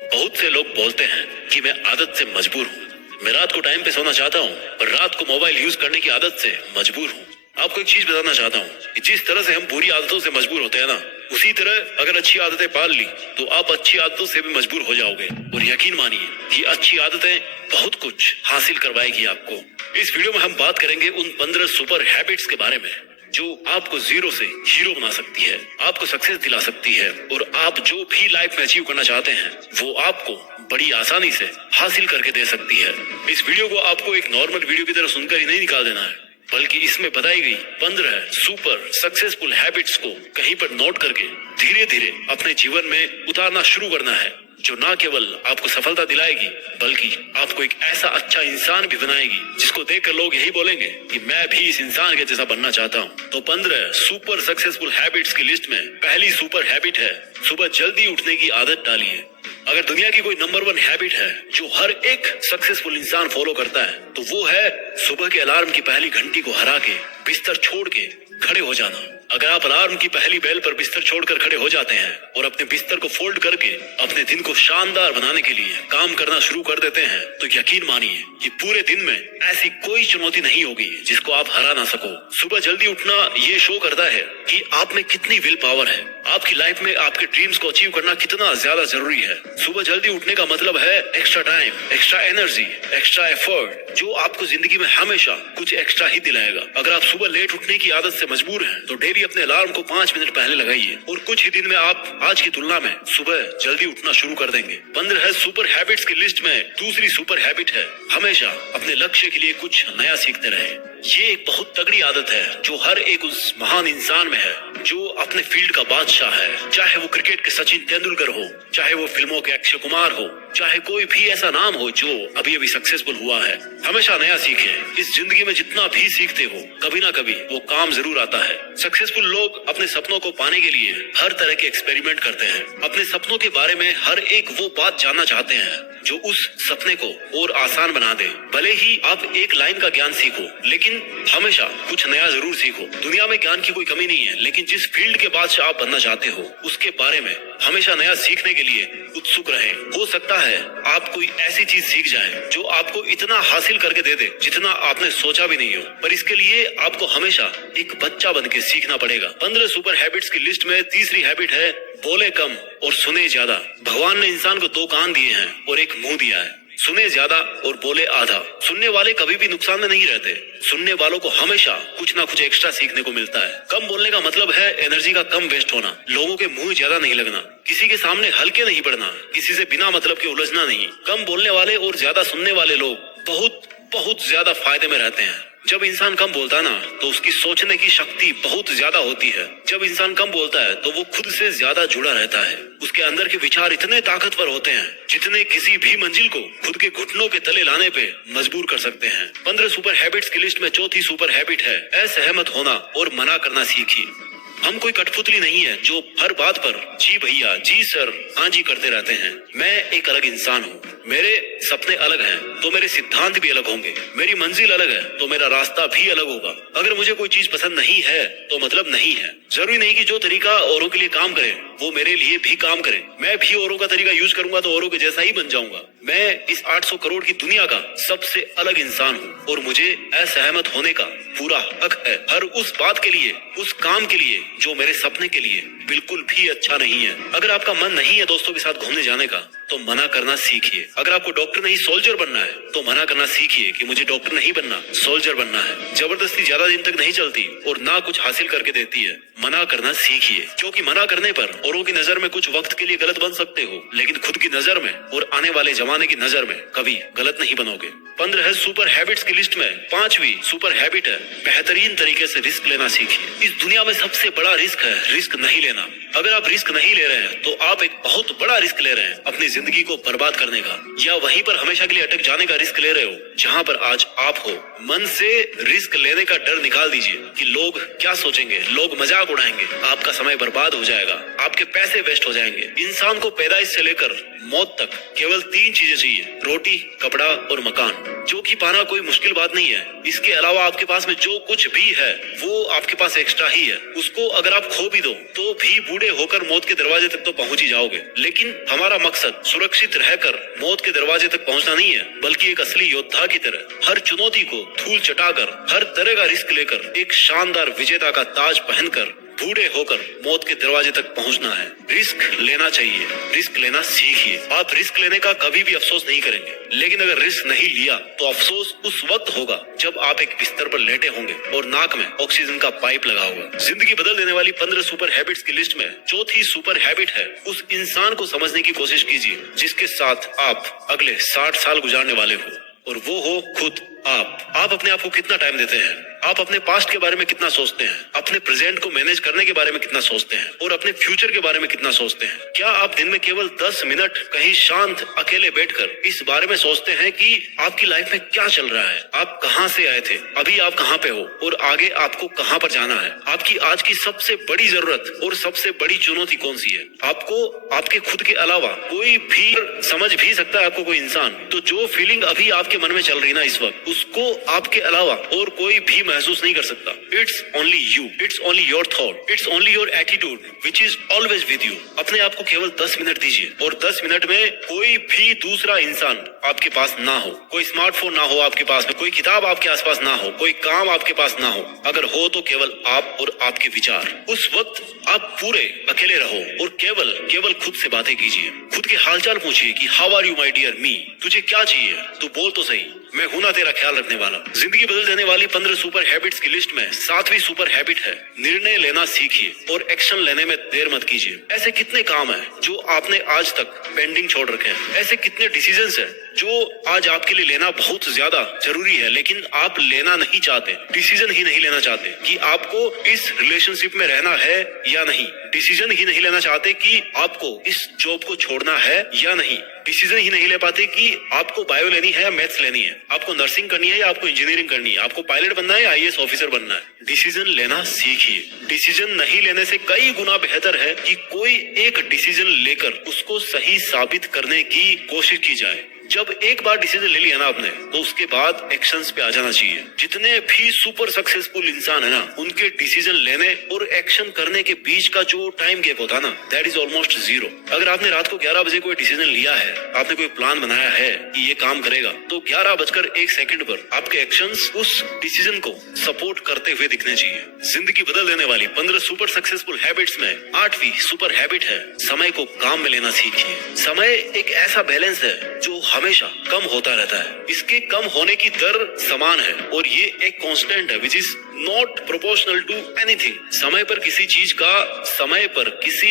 बहुत से लोग बोलते हैं कि मैं आदत से मजबूर हूँ, मैं रात को टाइम पे सोना चाहता हूँ और रात को मोबाइल यूज करने की आदत से मजबूर हूँ। आपको एक चीज बताना चाहता हूँ कि जिस तरह से हम बुरी आदतों से मजबूर होते हैं ना, उसी तरह अगर अच्छी आदतें पाल ली तो आप अच्छी आदतों से भी मजबूर हो जाओगे। और यकीन मानिए कि अच्छी आदतें बहुत कुछ हासिल करवाएगी आपको। इस वीडियो में हम बात करेंगे उन 15 सुपर हैबिट्स के बारे में जो आपको जीरो से हीरो बना सकती है, आपको सक्सेस दिला सकती है और आप जो भी लाइफ में अचीव करना चाहते हैं वो आपको बड़ी आसानी से हासिल करके दे सकती है। इस वीडियो को आपको एक नॉर्मल वीडियो की तरह सुनकर ही नहीं निकाल देना है, बल्कि इसमें बताई गई 15 सुपर सक्सेसफुल हैबिट्स को कहीं पर नोट करके धीरे धीरे अपने जीवन में उतारना शुरू करना है, जो न केवल आपको सफलता दिलाएगी बल्कि आपको एक ऐसा अच्छा इंसान भी बनाएगी जिसको देखकर लोग यही बोलेंगे कि मैं भी इस इंसान के जैसा बनना चाहता हूँ। तो 15 सुपर सक्सेसफुल हैबिट्स की लिस्ट में पहली सुपर हैबिट है सुबह जल्दी उठने की आदत डालिए। अगर दुनिया की कोई नंबर 1 हैबिट है जो हर एक सक्सेसफुल इंसान फॉलो करता है तो वो है सुबह के अलार्म की पहली घंटी को हरा के बिस्तर छोड़ के खड़े हो जाना। अगर आप अलार्म की पहली बेल पर बिस्तर छोड़कर खड़े हो जाते हैं और अपने बिस्तर को फोल्ड करके अपने दिन को शानदार बनाने के लिए काम करना शुरू कर देते हैं तो यकीन मानिए कि पूरे दिन में ऐसी कोई चुनौती नहीं होगी जिसको आप हरा ना सको। सुबह जल्दी उठना ये शो करता है कि आप में कितनी विल पावर है, आपकी लाइफ में आपके ड्रीम्स को अचीव करना कितना ज्यादा जरूरी है। सुबह जल्दी उठने का मतलब है extra time, extra energy, extra effort, जो आपको जिंदगी में हमेशा कुछ एक्स्ट्रा ही दिलाएगा। अगर आप सुबह लेट उठने की आदत से मजबूर हैं तो डेली अपने अलार्म को 5 मिनट पहले लगाइए और कुछ ही दिन में आप आज की तुलना में सुबह जल्दी उठना शुरू कर देंगे। 15 सुपर हैबिट्स की लिस्ट में दूसरी सुपर हैबिट है हमेशा अपने लक्ष्य के लिए कुछ नया सीखते रहे। ये एक बहुत तगड़ी आदत है जो हर एक उस महान इंसान में है जो अपने फील्ड का बादशाह है। चाहे वो क्रिकेट के सचिन तेंदुलकर हो, चाहे वो फिल्मों के अक्षय कुमार हो, चाहे कोई भी ऐसा नाम हो जो अभी अभी सक्सेसफुल हुआ है, हमेशा नया सीखे। इस जिंदगी में जितना भी सीखते हो कभी ना कभी वो काम जरूर आता है। सक्सेसफुल लोग अपने सपनों को पाने के लिए हर तरह के एक्सपेरिमेंट करते हैं। अपने सपनों के बारे में हर एक वो बात जानना चाहते हैं जो उस सपने को और आसान बना दे। भले ही आप एक लाइन का ज्ञान सीखो लेकिन हमेशा कुछ नया जरूर सीखो। दुनिया में ज्ञान की कोई कमी नहीं है, लेकिन जिस फील्ड के बादशाह आप बनना चाहते हो उसके बारे में हमेशा नया सीखने के लिए उत्सुक रहें। हो सकता है आप कोई ऐसी चीज सीख जाए जो आपको इतना हासिल करके दे दे जितना आपने सोचा भी नहीं हो, पर इसके लिए आपको हमेशा एक बच्चा बन के सीखना पड़ेगा। 15 सुपर हैबिट्स की लिस्ट में तीसरी हैबिट है बोले कम और सुने ज्यादा। भगवान ने इंसान को 2 कान दिए हैं और एक मुंह दिया है। सुने ज्यादा और बोले आधा। सुनने वाले कभी भी नुकसान में नहीं रहते, सुनने वालों को हमेशा कुछ ना कुछ एक्स्ट्रा सीखने को मिलता है। कम बोलने का मतलब है एनर्जी का कम वेस्ट होना, लोगों के मुंह ज्यादा नहीं लगना, किसी के सामने हल्के नहीं पड़ना, किसी से बिना मतलब के उलझना नहीं। कम बोलने वाले और ज्यादा सुनने वाले लोग बहुत बहुत ज्यादा फायदे में रहते हैं। जब इंसान कम बोलता है ना तो उसकी सोचने की शक्ति बहुत ज्यादा होती है। जब इंसान कम बोलता है तो वो खुद से ज्यादा जुड़ा रहता है। उसके अंदर के विचार इतने ताकतवर होते हैं जितने किसी भी मंजिल को खुद के घुटनों के तले लाने पे मजबूर कर सकते हैं। 15 सुपर हैबिट्स की लिस्ट में चौथी सुपर हैबिट है असहमत होना और मना करना सीखिए। हम कोई कठपुतली नहीं है जो हर बात पर जी भैया, जी सर, हाँ जी करते रहते हैं। मैं एक अलग इंसान हूँ, मेरे सपने अलग हैं तो मेरे सिद्धांत भी अलग होंगे, मेरी मंजिल अलग है तो मेरा रास्ता भी अलग होगा। अगर मुझे कोई चीज पसंद नहीं है तो मतलब नहीं है। जरूरी नहीं कि जो तरीका औरों के लिए काम करे वो मेरे लिए भी काम करे। मैं भी औरों का तरीका यूज करूंगा तो औरों के जैसा ही बन जाऊंगा। मैं इस 800 करोड़ की दुनिया का सबसे अलग इंसान हूँ और मुझे असहमत होने का पूरा हक है हर उस बात के लिए, उस काम के लिए जो मेरे सपने के लिए बिल्कुल भी अच्छा नहीं है। अगर आपका मन नहीं है दोस्तों के साथ घूमने जाने का तो मना करना सीखिए। अगर आपको डॉक्टर नहीं सोल्जर बनना है तो मना करना सीखिए कि मुझे डॉक्टर नहीं बनना, सोल्जर बनना है। जबरदस्ती ज्यादा दिन तक नहीं चलती और ना कुछ हासिल करके देती है। मना करना सीखिए, क्योंकि मना करने पर औरों की नजर में कुछ वक्त के लिए गलत बन सकते हो लेकिन खुद की नजर में और आने वाले जमाने की नजर में कभी गलत नहीं बनोगे। 15 सुपर हैबिट्स की लिस्ट में 5वीं सुपर हैबिट है बेहतरीन तरीके से रिस्क लेना सीखिए। इस दुनिया में सबसे बड़ा रिस्क है रिस्क नहीं लेना। अगर आप रिस्क नहीं ले रहे हैं तो आप एक बहुत बड़ा रिस्क ले रहे हैं अपनी जिंदगी को बर्बाद करने का, या वहीं पर हमेशा के लिए अटक जाने का रिस्क ले रहे हो जहां पर आज आप हो। मन से रिस्क लेने का डर निकाल दीजिए कि लोग क्या सोचेंगे, लोग मजाक उड़ाएंगे, आपका समय बर्बाद हो जाएगा, आपके पैसे वेस्ट हो जाएंगे। इंसान को पैदाइश से लेकर मौत तक केवल 3 चीजें चाहिए, रोटी, कपड़ा और मकान, जो कि पाना कोई मुश्किल बात नहीं है। इसके अलावा आपके पास में जो कुछ भी है वो आपके पास एक्स्ट्रा ही है। उसको अगर आप खो भी दो तो भी बूढ़े होकर मौत के दरवाजे तक तो पहुंच ही जाओगे। लेकिन हमारा मकसद सुरक्षित रहकर मौत के दरवाजे तक पहुंचना नहीं है, बल्कि एक असली योद्धा की तरह हर चुनौती को धूल चटाकर, हर तरह का रिस्क लेकर, एक शानदार विजेता का ताज पहनकर बूढ़े होकर मौत के दरवाजे तक पहुंचना है। रिस्क लेना चाहिए, रिस्क लेना सीखिए। आप रिस्क लेने का कभी भी अफसोस नहीं करेंगे, लेकिन अगर रिस्क नहीं लिया तो अफसोस उस वक्त होगा जब आप एक बिस्तर पर लेटे होंगे और नाक में ऑक्सीजन का पाइप लगा होगा। जिंदगी बदल देने वाली 15 सुपर हैबिट्स की लिस्ट में चौथी सुपर हैबिट है, उस इंसान को समझने की कोशिश कीजिए जिसके साथ आप अगले 60 साल गुजारने वाले हो, और वो हो खुद आप अपने आप को कितना टाइम देते हैं? आप अपने पास्ट के बारे में कितना सोचते हैं? अपने प्रेजेंट को मैनेज करने के बारे में कितना सोचते हैं? और अपने फ्यूचर के बारे में कितना सोचते हैं? क्या आप दिन में केवल 10 मिनट कहीं शांत अकेले बैठकर इस बारे में सोचते हैं कि आपकी लाइफ में क्या चल रहा है? आप कहां से आए थे, अभी आप कहां पे हो और आगे आपको कहां पर जाना है? आपकी आज की सबसे बड़ी जरूरत और सबसे बड़ी चुनौती कौन सी है? आपको आपके खुद के अलावा कोई भी समझ भी सकता है आपको कोई इंसान, तो जो फीलिंग अभी आपके मन में चल रही ना इस वक्त, उसको आपके अलावा और कोई भी महसूस नहीं कर सकता। It's only you, it's only your thought, it's only your attitude which is always with you. अपने आप को केवल 10 मिनट दीजिए और 10 मिनट में कोई भी दूसरा इंसान आपके पास ना हो, कोई स्मार्टफोन ना हो आपके पास में, कोई किताब आपके आसपास ना हो, कोई काम आपके पास ना हो। अगर हो तो केवल आप और आपके विचार। उस वक्त आप पूरे अकेले रहो और केवल खुद से बातें कीजिए। खुद के हालचाल पूछिए कि how are you my dear मी, तुझे क्या चाहिए? तू बोल तो सही, मैं हूं ना तेरा ख्याल रखने वाला। जिंदगी बदल देने वाली 15 सुपर हैबिट्स की लिस्ट में 7वीं सुपर हैबिट है, निर्णय लेना सीखिए और एक्शन लेने में देर मत कीजिए। ऐसे कितने काम हैं जो आपने आज तक पेंडिंग छोड़ रखे हैं? ऐसे कितने डिसीजंस हैं जो आज आपके लिए लेना बहुत ज्यादा जरूरी है, लेकिन आप लेना नहीं चाहते, डिसीजन ही नहीं लेना चाहते कि आपको इस रिलेशनशिप में रहना है या नहीं, डिसीजन ही नहीं लेना चाहते कि आपको इस जॉब को छोड़ना है या नहीं, डिसीजन ही नहीं ले पाते कि आपको बायो लेनी है या मैथ्स लेनी है, आपको नर्सिंग करनी है या आपको इंजीनियरिंग करनी है, आपको पायलट बनना है या आईएएस ऑफिसर बनना है। डिसीजन लेना सीखिए। डिसीजन नहीं लेने से कई गुना बेहतर है कि कोई एक डिसीजन लेकर उसको सही साबित करने की कोशिश की जाए। जब एक बार डिसीजन ले लिया ना आपने, तो उसके बाद एक्शंस पे आ जाना चाहिए। जितने भी सुपर सक्सेसफुल इंसान है ना, उनके डिसीजन लेने और एक्शन करने के बीच का जो टाइम गैप होता है ना, दैट इज ऑलमोस्ट 0। अगर आपने रात को 11 बजे कोई डिसीजन लिया है, आपने कोई प्लान बनाया है कि ये काम करेगा, तो 11:01 पर आपके एक्शंस उस डिसीजन को सपोर्ट करते हुए दिखने चाहिए। जिंदगी बदल देने वाली 15 सुपर सक्सेसफुल हैबिट्स में 8वीं सुपर हैबिट है, समय को काम में लेना सीखिए। समय एक ऐसा बैलेंस है जो हमेशा कम होता रहता है। इसके कम होने की दर समान है और ये एक कांस्टेंट है which is not proportional to anything. समय पर किसी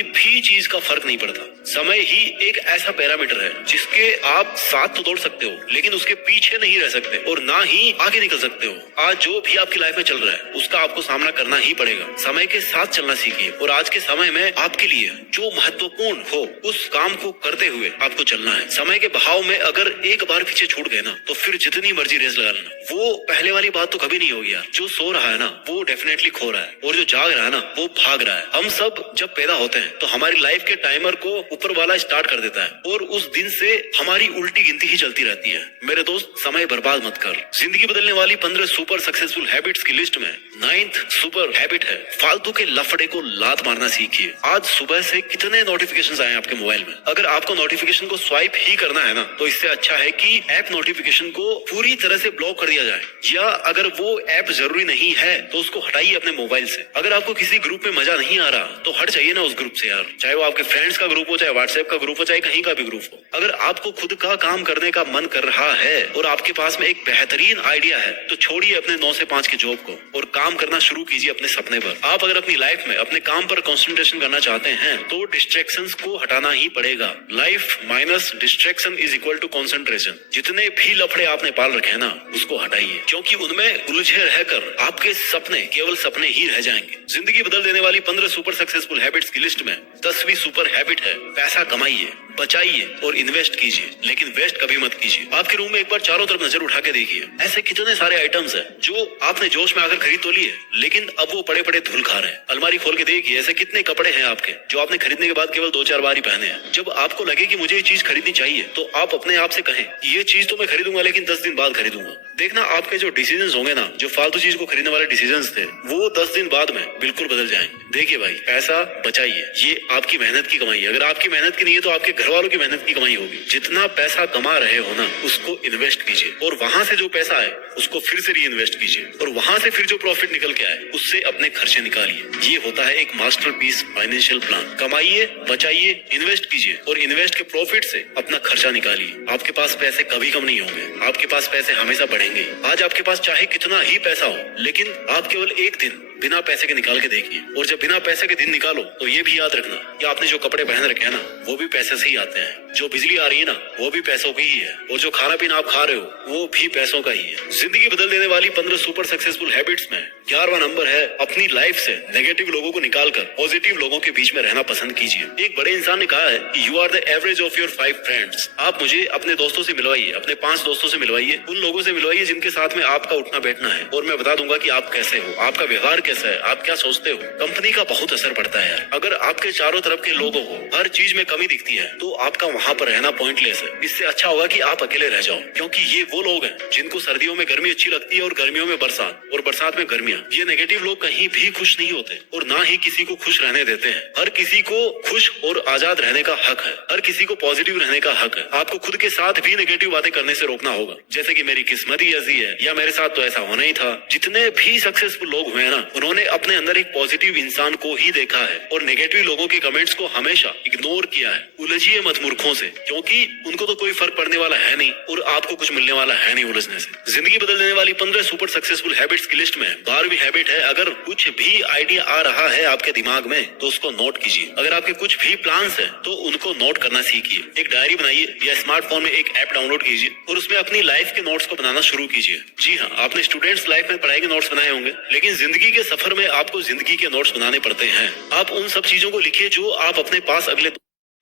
भी चीज का फर्क नहीं पड़ता। समय ही एक ऐसा पैरामीटर है जिसके आप साथ तो दौड़ सकते हो, लेकिन उसके पीछे नहीं रह सकते और ना ही आगे निकल सकते हो। आज जो भी आपकी लाइफ में चल रहा है उसका आपको सामना करना ही पड़ेगा। समय के साथ चलना सीखिए और आज के समय में आपके लिए जो महत्वपूर्ण हो उस काम को करते हुए आपको चलना है। समय के बहाव में अगर एक बार पीछे छूट गए ना, तो फिर जितनी मर्जी रेस लगा लेना, वो पहले वाली बात तो कभी नहीं होगी यार। जो सो रहा है ना वो डेफिनेटली खो रहा है और जो जाग रहा है ना वो भाग रहा है। हम सब जब पैदा होते हैं तो हमारी लाइफ के टाइमर को ऊपर वाला स्टार्ट कर देता है और उस दिन से हमारी उल्टी गिनती ही चलती रहती है। मेरे दोस्त, समय बर्बाद मत कर। जिंदगी बदलने वाली 15 सुपर सक्सेसफुल हैबिट्स की लिस्ट में 9th सुपर हैबिट है, फालतू के लफड़े को लात मारना सीखिए। आज सुबह से कितने नोटिफिकेशंस आए आपके मोबाइल में? अगर आपको नोटिफिकेशन को स्वाइप ही करना है ना, तो इससे अच्छा है कि ऐप नोटिफिकेशन को पूरी तरह से ब्लॉक कर दिया जाए, या अगर वो ऐप जरूरी नहीं है तो उसको हटाइए अपने मोबाइल से। अगर आपको किसी ग्रुप में मजा नहीं आ रहा तो हट जाइए ना उस ग्रुप से यार, चाहे वो आपके फ्रेंड्स का ग्रुप हो, चाहे व्हाट्सएप का ग्रुप हो, चाहे कहीं का भी ग्रुप हो। अगर आपको खुद का काम करने का मन कर रहा है और आपके पास में एक बेहतरीन आइडिया है, तो छोड़िए अपने 9 से 5 की जॉब को और काम करना शुरू कीजिए अपने सपने पर। आप अगर अपनी लाइफ में अपने काम पर कंसंट्रेशन करना चाहते हैं तो डिस्ट्रैक्शंस को हटाना ही पड़ेगा। Life minus distraction is equal to concentration. जितने भी लफड़े आपने पाल रखे हैं ना, उसको हटाइए, क्योंकि उनमें उलझे रहकर आपके सपने केवल सपने ही रह जाएंगे। जिंदगी बदल देने वाली 15 सुपर सक्सेसफुल हैबिट्स की लिस्ट में 10वीं सुपर हैबिट है, पैसा कमाइए। बचाइए और इन्वेस्ट कीजिए, लेकिन वेस्ट कभी मत कीजिए। आपके रूम में एक बार चारों तरफ नजर उठा के देखिए, ऐसे कितने सारे आइटम्स हैं जो आपने जोश में आकर खरीद तो लिए, लेकिन अब वो पड़े पड़े धूल खा रहे हैं। अलमारी खोल के देखिए, ऐसे कितने कपड़े हैं आपके जो आपने खरीदने के बाद केवल 2-4 बार ही पहने हैं। जब आपको लगे कि मुझे ये चीज खरीदनी चाहिए, तो आप अपने आप से कहें ये चीज तो मैं खरीदूंगा, लेकिन 10 दिन बाद खरीदूंगा। देखना आपके जो डिसीजंस होंगे ना, जो फालतू चीज को खरीदने वाले डिसीजंस थे, वो 10 दिन बाद में बिल्कुल बदल जाएंगे। देखिए भाई, पैसा बचाइए, ये आपकी मेहनत की कमाई है। अगर आपकी मेहनत की नहीं है तो आपके घर वालों की मेहनत की कमाई होगी। जितना पैसा कमा रहे हो ना, उसको इन्वेस्ट कीजिए, और वहां से जो पैसा आए उसको फिर से री इन्वेस्ट कीजिए, और वहां से फिर जो प्रॉफिट निकल के आए उससे अपने खर्चे निकालिए। ये होता है एक मास्टरपीस फाइनेंशियल प्लान। कमाइए, बचाइए, इन्वेस्ट कीजिए, और इन्वेस्ट के प्रॉफिट से अपना खर्चा निकालिए। आपके पास पैसे कभी कम नहीं होंगे, आपके पास पैसे हमेशा बढ़ेंगे। आज आपके पास चाहे कितना ही पैसा हो, लेकिन आप केवल एक दिन बिना पैसे के निकाल के देखिए, और जब बिना पैसे के दिन निकालो तो ये भी याद रखना कि आपने जो कपड़े पहन रखे हैं ना, वो भी पैसे से ही आते हैं। जो बिजली आ रही है ना, वो भी पैसों की ही है, और जो खाना पीना आप खा रहे हो वो भी पैसों का ही है। जिंदगी बदल देने वाली 15 सुपर सक्सेसफुल हैबिट्स में 11वां नंबर है, अपनी लाइफ से नेगेटिव लोगों को निकालकर पॉजिटिव लोगों के बीच में रहना पसंद कीजिए। एक बड़े इंसान ने कहा है कि you are the average of your 5 friends. आप मुझे अपने दोस्तों से मिलवाइए, अपने 5 दोस्तों से मिलवाइए, उन लोगों से मिलवाइए जिनके साथ में आपका उठना बैठना है, और मैं बता दूंगा कि आप कैसे हो, आपका व्यवहार कैसा है, आप क्या सोचते हो। कंपनी का बहुत असर पड़ता है यार। अगर आपके चारों तरफ के लोगों को हर चीज में कमी दिखती है, तो आपका वहाँ पर रहना पॉइंटलेस है। इससे अच्छा होगा कि आप अकेले रह जाओ, क्योंकि ये वो लोग हैं जिनको सर्दियों में गर्मी अच्छी लगती है और गर्मियों में बरसात, और बरसात में गर्मियाँ। ये नेगेटिव लोग कहीं भी खुश नहीं होते, और ना ही किसी को खुश रहने देते हैं। हर किसी को खुश और आजाद रहने का हक है, हर किसी को पॉजिटिव रहने का हक है। आपको खुद के साथ भी नेगेटिव बातें करने से रोकना होगा, जैसे कि मेरी किस्मत ही ऐसी है, या मेरे साथ तो ऐसा होना ही था। जितने भी सक्सेसफुल लोग हुए हैं ना, उन्होंने अपने अंदर एक पॉजिटिव इंसान को ही देखा है, और नेगेटिव लोगों के कमेंट्स को हमेशा इग्नोर किया है। उलझिए मत मूर्खों से, क्योंकि उनको तो कोई फर्क पड़ने वाला है नहीं, और आपको कुछ मिलने वाला है नहीं उलझने से। जिंदगी बदल देने वाली 15 सुपर सक्सेसफुल हैबिट्स की लिस्ट में 12वीं हैबिट है, अगर कुछ भी आइडिया आ रहा है आपके दिमाग में तो उसको नोट कीजिए। अगर आपके कुछ भी प्लान्स हैं तो उनको नोट करना सीखिए। एक डायरी बनाइए, या स्मार्टफोन में एक ऐप डाउनलोड कीजिए, और उसमें अपनी लाइफ के नोट्स को बनाना शुरू कीजिए। जी हाँ, आपने स्टूडेंट्स लाइफ में पढ़ाई के नोट्स बनाए होंगे, लेकिन जिंदगी के सफर में आपको जिंदगी के नोट्स बनाने पड़ते हैं। आप उन सब चीजों को लिखिए जो आप अपने पास अगले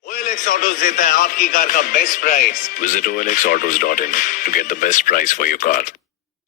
OLX Autos देता है आपकी कार का best price. Visit olxautos.in to get the best price for your car.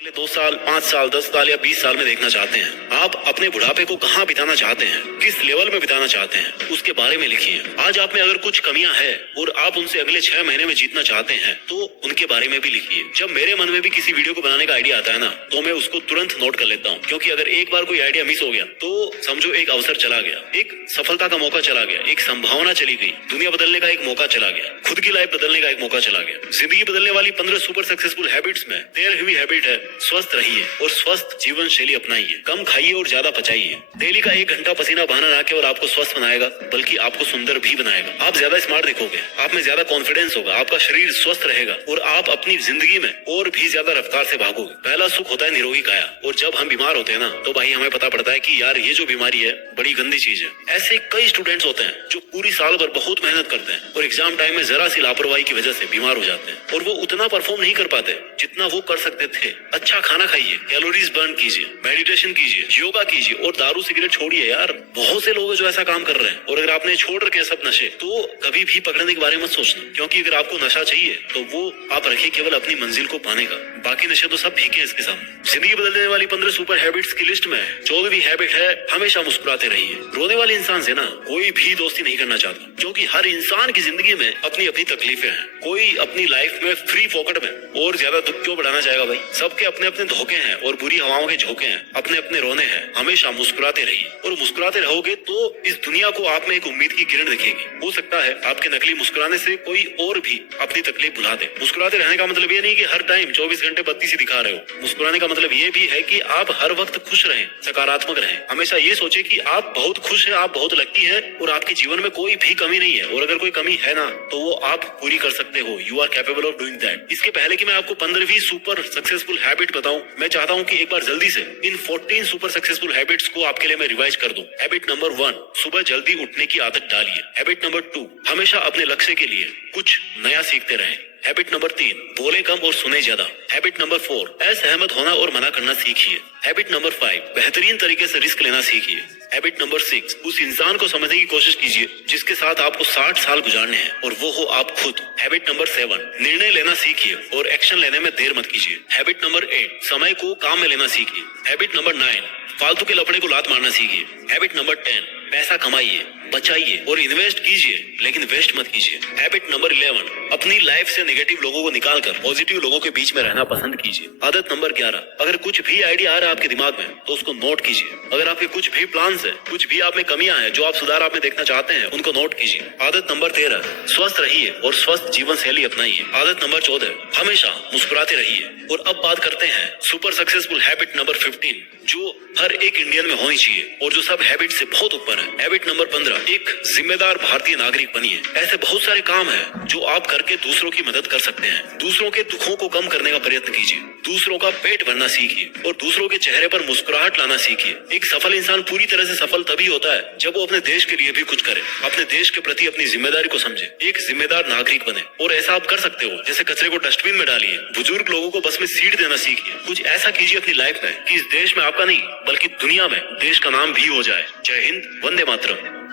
2 साल, 5 साल, 10 साल या 20 साल में देखना चाहते हैं। आप अपने बुढ़ापे को कहाँ बिताना चाहते हैं, किस लेवल में बिताना चाहते हैं, उसके बारे में लिखिए। आज आप में अगर कुछ कमियां हैं और आप उनसे अगले 6 महीने में जीतना चाहते हैं, तो उनके बारे में भी लिखिए। जब मेरे मन में भी किसी वीडियो को बनाने का आइडिया आता है ना, तो मैं उसको तुरंत नोट कर लेता हूँ, क्योंकि अगर एक बार कोई आइडिया मिस हो गया तो समझो एक अवसर चला गया, एक सफलता का मौका चला गया, एक संभावना चली गई, दुनिया बदलने का एक मौका चला गया, खुद की लाइफ बदलने का एक मौका चला गया। जिंदगी बदलने वाली 15 सुपर सक्सेसफुल हैबिट्स में 13वीं हैबिट है, स्वस्थ रहिए और स्वस्थ जीवन शैली अपनाइए। कम खाइए और ज्यादा पचाइए। डेली का 1 घंटा पसीना बहाना ना केवल आपको स्वस्थ बनाएगा, बल्कि आपको सुंदर भी बनाएगा। आप ज्यादा स्मार्ट दिखोगे, आप में ज्यादा कॉन्फिडेंस होगा, आपका शरीर स्वस्थ रहेगा, और आप अपनी जिंदगी में और भी ज्यादा रफ्तार से भागोगे। पहला सुख होता है निरोगी काया, और जब हम बीमार होते हैं ना, तो भाई हमें पता पड़ता है कि यार ये जो बीमारी है बड़ी गंदी चीज है। ऐसे कई स्टूडेंट्स होते हैं जो पूरी साल भर बहुत मेहनत करते हैं, और एग्जाम टाइम में जरा सी लापरवाही की वजह से बीमार हो जाते हैं, और वो उतना परफॉर्म नहीं कर पाते जितना वो कर सकते थे। अच्छा खाना खाइए, कैलोरीज बर्न कीजिए, मेडिटेशन कीजिए, योगा कीजिए, और दारू सिगरेट छोड़िए। यार बहुत से लोग हैं जो ऐसा काम कर रहे हैं, और अगर आपने छोड़ रखे हैं सब नशे, तो कभी भी पकड़ने के बारे में मत सोचना, क्योंकि अगर आपको नशा चाहिए तो वो आप रखिए केवल अपनी मंजिल को पाने का, बाकी नशे तो सब फीके हैं इसके सामने। जिंदगी बदल देने वाली 15 सुपर हैबिट्स की लिस्ट में 14वीं हैबिट है, हमेशा मुस्कुराते रहिए। रोने वाले इंसान से ना कोई भी दोस्ती नहीं करना चाहता, क्योंकि हर इंसान की जिंदगी में अपनी अपनी तकलीफें हैं। कोई अपनी लाइफ में फ्री पॉकेट में और ज्यादा दुख क्यों बढ़ाना चाहेगा भाई। सबके अपने अपने धोखे हैं और बुरी हवाओं के झोंके हैं, अपने अपने रोने हैं। हमेशा मुस्कुराते रहिए, और मुस्कुराते रहोगे तो इस दुनिया को आप में एक उम्मीद की किरण दिखेगी। हो सकता है आपके नकली मुस्कुराने से कोई और भी अपनी तकलीफ भुला दे। मुस्कुराते रहने का मतलब ये नहीं कि हर टाइम 24 घंटे बत्ती सी दिखा रहे हो। मुस्कुराने का मतलब ये भी है कि आप हर वक्त खुश रहें, सकारात्मक रहें। हमेशा ये सोचे कि आप बहुत खुश हैं, आप बहुत लकी हैं, और आपके जीवन में कोई भी कमी नहीं है, और अगर कोई कमी है ना, तो वो आप पूरी कर सकते हो। You are capable of doing that. इसके पहले कि मैं आपको 15वीं सुपर सक्सेसफुल हैबिट बताऊं, मैं चाहता हूं कि एक बार जल्दी से इन 14 सुपर सक्सेसफुल हैबिट्स को आपके लिए मैं रिवाइज कर दूं। हैबिट नंबर 1, सुबह जल्दी उठने की आदत डालिए। हैबिट नंबर 2, हमेशा अपने लक्ष्य के लिए कुछ नया सीखते रहें। हैबिट नंबर 3, बोले कम और सुने ज्यादा। हैबिट नंबर 4, असहमत होना और मना करना सीखिए। हैबिट नंबर 5, बेहतरीन तरीके से रिस्क लेना सीखिए। हैबिट नंबर 6, उस इंसान को समझने की कोशिश कीजिए जिसके साथ आपको 60 साल गुजारने हैं और वो हो आप खुद। हैबिट नंबर 7, निर्णय लेना सीखिए और एक्शन लेने में देर मत कीजिए। हैबिट नंबर 8, समय को काम में लेना सीखिए। हैबिट नंबर 9, फालतू के लफड़े को लात मारना सीखिए। हैबिट नंबर 10, पैसा कमाइए, बचाइए और इन्वेस्ट कीजिए, लेकिन वेस्ट मत कीजिए। हैबिट नंबर 11, अपनी लाइफ से नेगेटिव लोगों को निकालकर पॉजिटिव लोगों के बीच में रहना पसंद कीजिए। आदत नंबर 11, अगर कुछ भी आइडिया आ रहा है आपके दिमाग में तो उसको नोट कीजिए। अगर आपके कुछ भी प्लान्स है, कुछ भी आप में कमियां हैं जो आप सुधार आप में देखना चाहते हैं, उनको नोट कीजिए। आदत नंबर 13, स्वस्थ रहिए और स्वस्थ जीवन शैली अपनाइए। आदत नंबर 14, हमेशा मुस्कुराते रहिए। और अब बात करते हैं सुपर सक्सेसफुल हैबिट नंबर 15, जो हर एक इंडियन में होनी चाहिए और जो सब हैबिट से बहुत ऊपर है। हैबिट नंबर 15, एक जिम्मेदार भारतीय नागरिक बनिए। ऐसे बहुत सारे काम हैं जो आप करके दूसरों की मदद कर सकते हैं। दूसरों के दुखों को कम करने का प्रयत्न कीजिए, दूसरों का पेट भरना सीखिए और दूसरों के चेहरे पर मुस्कुराहट लाना सीखिए। एक सफल इंसान पूरी तरह से सफल तभी होता है जब वो अपने देश के लिए भी कुछ करे, अपने देश के प्रति अपनी जिम्मेदारी को समझे, एक जिम्मेदार नागरिक बने। और ऐसा आप कर सकते हो, जैसे कचरे को डस्टबिन में डालिए, बुजुर्ग लोगों को बस में सीट देना सीखिए। कुछ ऐसा कीजिए अपनी लाइफ में कि इस देश में आपका नहीं बल्कि दुनिया में देश का नाम भी हो जाए। जय हिंद, वंदे मातरम।